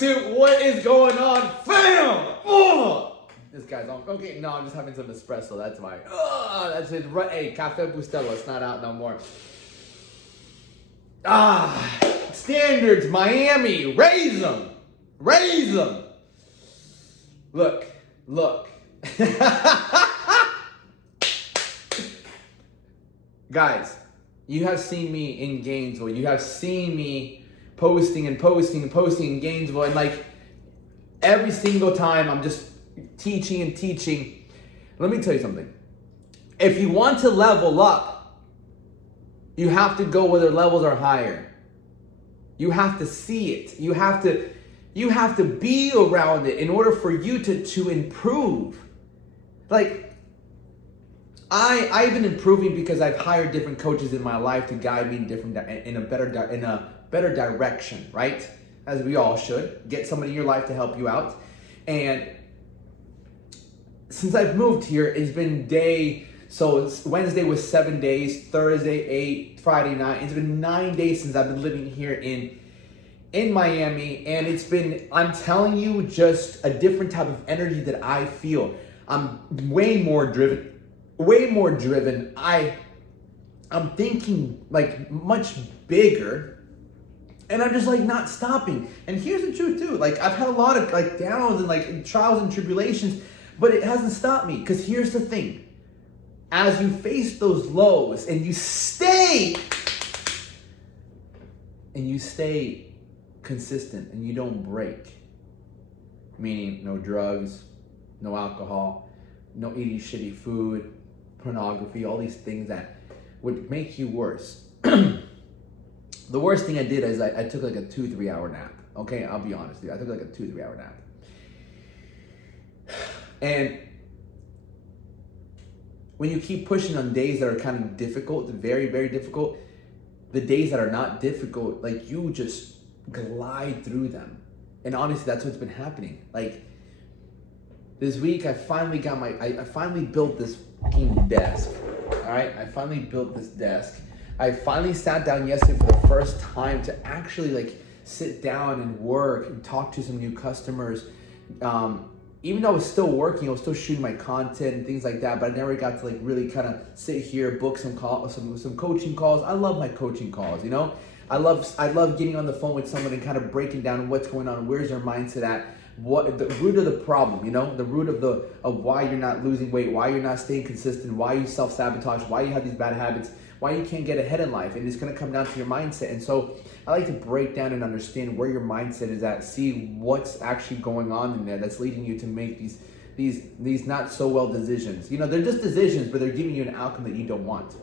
YouTube, what is going on, fam? This guy's on. Okay, no, I'm just having some espresso. That's why. That's it. Hey, Cafe Bustelo. It's not out no more. Standards, Miami. Raise them. Raise them. Look. Guys, you have seen me in Gainesville. You have seen me posting in Gainesville. And like every single time I'm just teaching. Let me tell you something. If you want to level up, you have to go where their levels are higher. You have to see it. You have to be around it in order for you to improve. Like, I've been improving because I've hired different coaches in my life to guide me in a better direction, right? As we all should. Get somebody in your life to help you out. And since I've moved here, it's been Wednesday was 7 days, Thursday 8, Friday 9. It's been 9 days since I've been living here in Miami, and it's been, I'm telling you, just a different type of energy that I feel. I'm way more driven. I'm thinking like much bigger, and I'm just like not stopping. And here's the truth too, like I've had a lot of like downs and like trials and tribulations, but it hasn't stopped me. Because here's the thing, as you face those lows and you stay consistent and you don't break, meaning no drugs, no alcohol, no eating shitty food, pornography, all these things that would make you worse. The worst thing I did is I took like a 2-3 hour nap. Okay, I'll be honest with you. I took like a 2-3 hour nap. And when you keep pushing on days that are kind of difficult, very, very difficult, the days that are not difficult, like you just glide through them. And honestly, that's what's been happening. Like this week, I finally built this fucking desk. All right, I finally built this desk. I finally sat down yesterday for the first time to actually like sit down and work and talk to some new customers. Even though I was still working, I was still shooting my content and things like that, but I never got to like really kind of sit here, book some coaching calls. I love my coaching calls, you know? I love getting on the phone with someone and kind of breaking down what's going on, where's their mindset at, what the root of the problem, you know, the root of why you're not losing weight, why you're not staying consistent, why you self-sabotage, why you have these bad habits, why you can't get ahead in life. And it's going to come down to your mindset. And so I like to break down and understand where your mindset is at, see what's actually going on in there that's leading you to make these not so well decisions. You know, they're just decisions, but they're giving you an outcome that you don't want.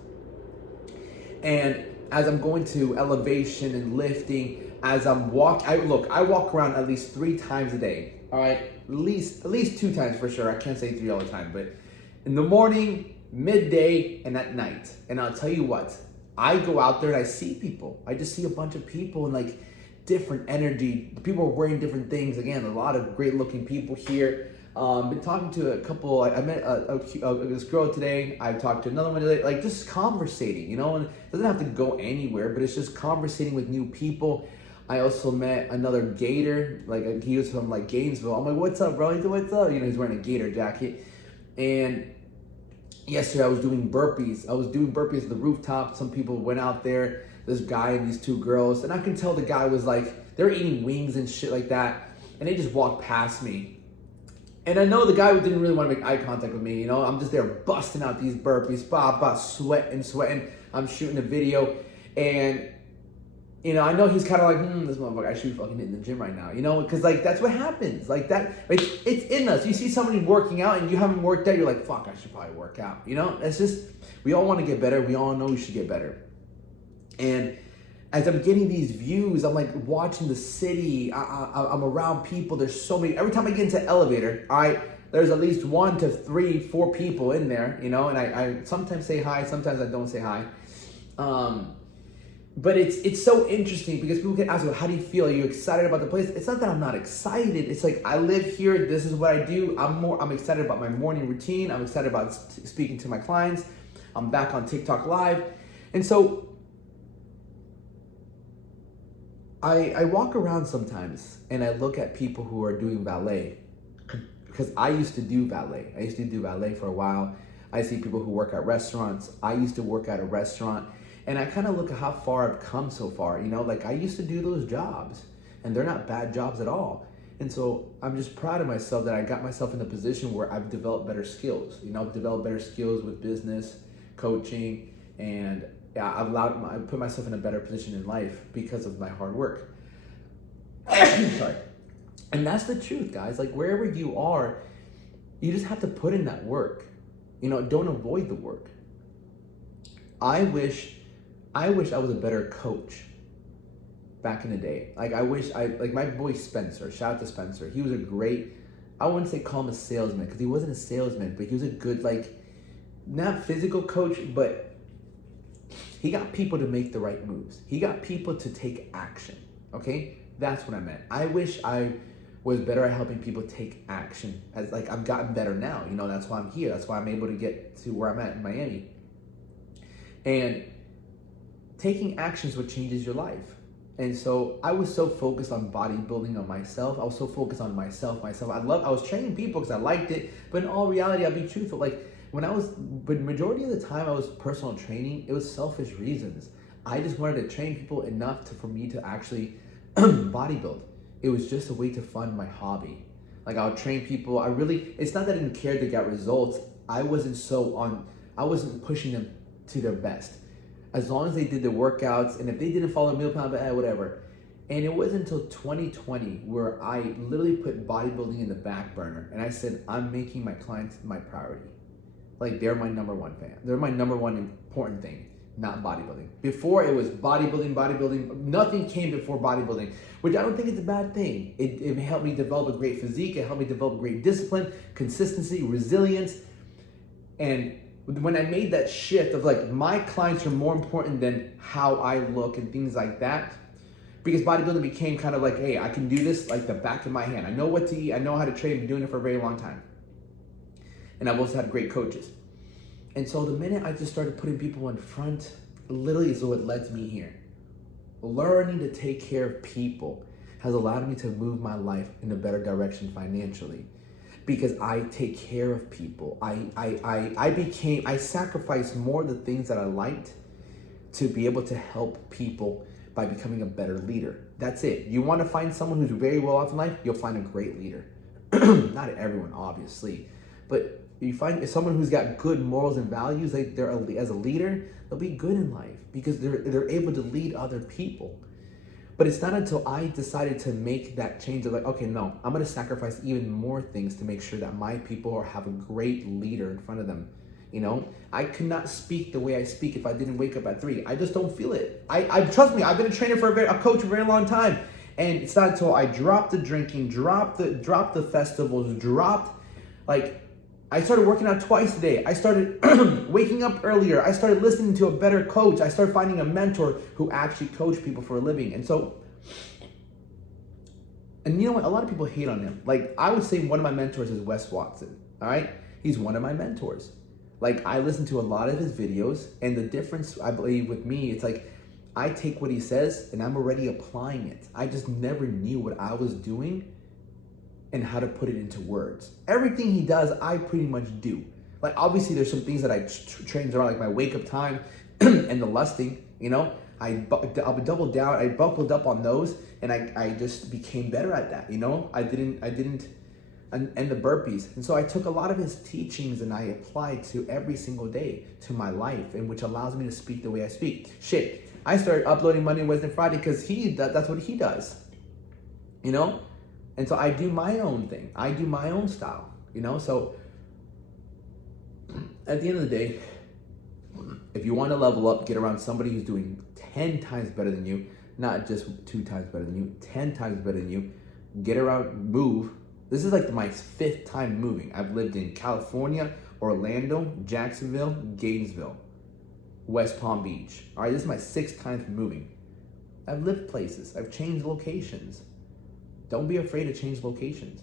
And as I'm going to elevation and lifting, as I walk around at least 3 times a day. All right, at least 2 times for sure. I can't say 3 all the time, but in the morning, midday, and at night. And I'll tell you what, I go out there and I see people. I just see a bunch of people and like different energy. People are wearing different things. Again, a lot of great looking people here. Been talking to a couple. I met this girl today. I've talked to another one today. Like just conversating, you know, and it doesn't have to go anywhere, but it's just conversating with new people. I also met another Gator, like he was from like Gainesville. I'm like, what's up, bro? He's like, what's up? You know, he's wearing a Gator jacket. And yesterday I was doing burpees. At the rooftop. Some people went out there, this guy and these 2 girls. And I can tell the guy was like, they were eating wings and shit like that. And they just walked past me. And I know the guy didn't really want to make eye contact with me. You know, I'm just there busting out these burpees, sweating. I'm shooting a video. And you know, I know he's kind of like, this motherfucker, I should be fucking in the gym right now, you know, because like that's what happens. Like that, it's in us. You see somebody working out and you haven't worked out, you're like, fuck, I should probably work out. You know, it's just, we all want to get better. We all know we should get better. And as I'm getting these views, I'm like watching the city. I'm around people. There's so many. Every time I get into the elevator, there's at least 1 to 3, 4 people in there, you know, and I sometimes say hi, sometimes I don't say hi. But it's so interesting because people can ask, well, how do you feel? Are you excited about the place? It's not that I'm not excited. It's like I live here. This is what I do. I'm excited about my morning routine. I'm excited about speaking to my clients. I'm back on TikTok Live. And so I walk around sometimes and I look at people who are doing valet, because I used to do valet. I used to do valet for a while. I see people who work at restaurants. I used to work at a restaurant, and I kind of look at how far I've come so far. You know, like I used to do those jobs, and they're not bad jobs at all. And so I'm just proud of myself that I got myself in a position where I've developed better skills. You know, I've developed better skills with business, coaching, and yeah, I put myself in a better position in life because of my hard work. Sorry. And that's the truth, guys. Like wherever you are, you just have to put in that work. You know, don't avoid the work. I wish I was a better coach back in the day. Like like my boy Spencer, shout out to Spencer. He was a great, I wouldn't say call him a salesman because he wasn't a salesman, but he was a good, like, not physical coach, but he got people to make the right moves. He got people to take action. Okay? That's what I meant. I wish I was better at helping people take action. As like I've gotten better now. You know, that's why I'm here. That's why I'm able to get to where I'm at in Miami. And taking action is what changes your life. And so I was so focused on bodybuilding, on myself. I was so focused on myself. I was training people because I liked it. But in all reality, I'll be truthful. Like but majority of the time I was personal training, it was selfish reasons. I just wanted to train people enough for me to actually bodybuild. It was just a way to fund my hobby. Like I would train people. It's not that I didn't care to get results. I wasn't pushing them to their best. As long as they did the workouts, and if they didn't follow a meal plan, whatever. And it wasn't until 2020 where I literally put bodybuilding in the back burner. And I said, I'm making my clients my priority. Like they're my number one fan. They're my number one important thing, not bodybuilding. Before it was bodybuilding. Nothing came before bodybuilding, which I don't think is a bad thing. It helped me develop a great physique. It helped me develop great discipline, consistency, resilience. And when I made that shift of like, my clients are more important than how I look and things like that, because bodybuilding became kind of like, hey, I can do this like the back of my hand. I know what to eat. I know how to train. I've been doing it for a very long time. And I've also had great coaches. And so the minute I just started putting people in front, literally is what led me here. Learning to take care of people has allowed me to move my life in a better direction financially. Because I take care of people. I sacrificed more of the things that I liked to be able to help people by becoming a better leader. That's it. You want to find someone who's very well off in life, you'll find a great leader. Not everyone, obviously, but you find someone who's got good morals and values, like as a leader, they'll be good in life because they're able to lead other people. But it's not until I decided to make that change of like, okay, no, I'm going to sacrifice even more things to make sure that my people have a great leader in front of them. You know, I could not speak the way I speak if I didn't wake up at 3. I just don't feel it. I trust me, I've been a trainer a coach for a very long time. And it's not until I dropped the drinking, dropped the festivals, I started working out twice a day. I started waking up earlier. I started listening to a better coach. I started finding a mentor who actually coached people for a living. And you know what? A lot of people hate on him. Like, I would say one of my mentors is Wes Watson. All right? He's one of my mentors. Like, I listen to a lot of his videos, and the difference, I believe, with me, it's like, I take what he says, and I'm already applying it. I just never knew what I was doing and how to put it into words. Everything he does, I pretty much do. Like, obviously, there's some things that I trained around, like my wake-up time and the lusting, you know? I doubled down, I buckled up on those, and I just became better at that, you know? I didn't and the burpees. And so I took a lot of his teachings and I applied to every single day to my life, and which allows me to speak the way I speak. Shit, I started uploading Monday, Wednesday, Friday because that's what he does, you know? And so I do my own thing. I do my own style, you know? So at the end of the day, if you want to level up, get around somebody who's doing 10 times better than you, not just 2 times better than you, 10 times better than you. Get around, move. This is like my 5th time moving. I've lived in California, Orlando, Jacksonville, Gainesville, West Palm Beach. All right, this is my 6th time moving. I've lived places. I've changed locations. Don't be afraid to change locations.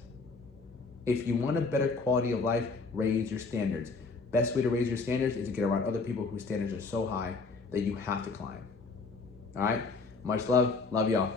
If you want a better quality of life, raise your standards. Best way to raise your standards is to get around other people whose standards are so high that you have to climb. All right? Much love. Love y'all.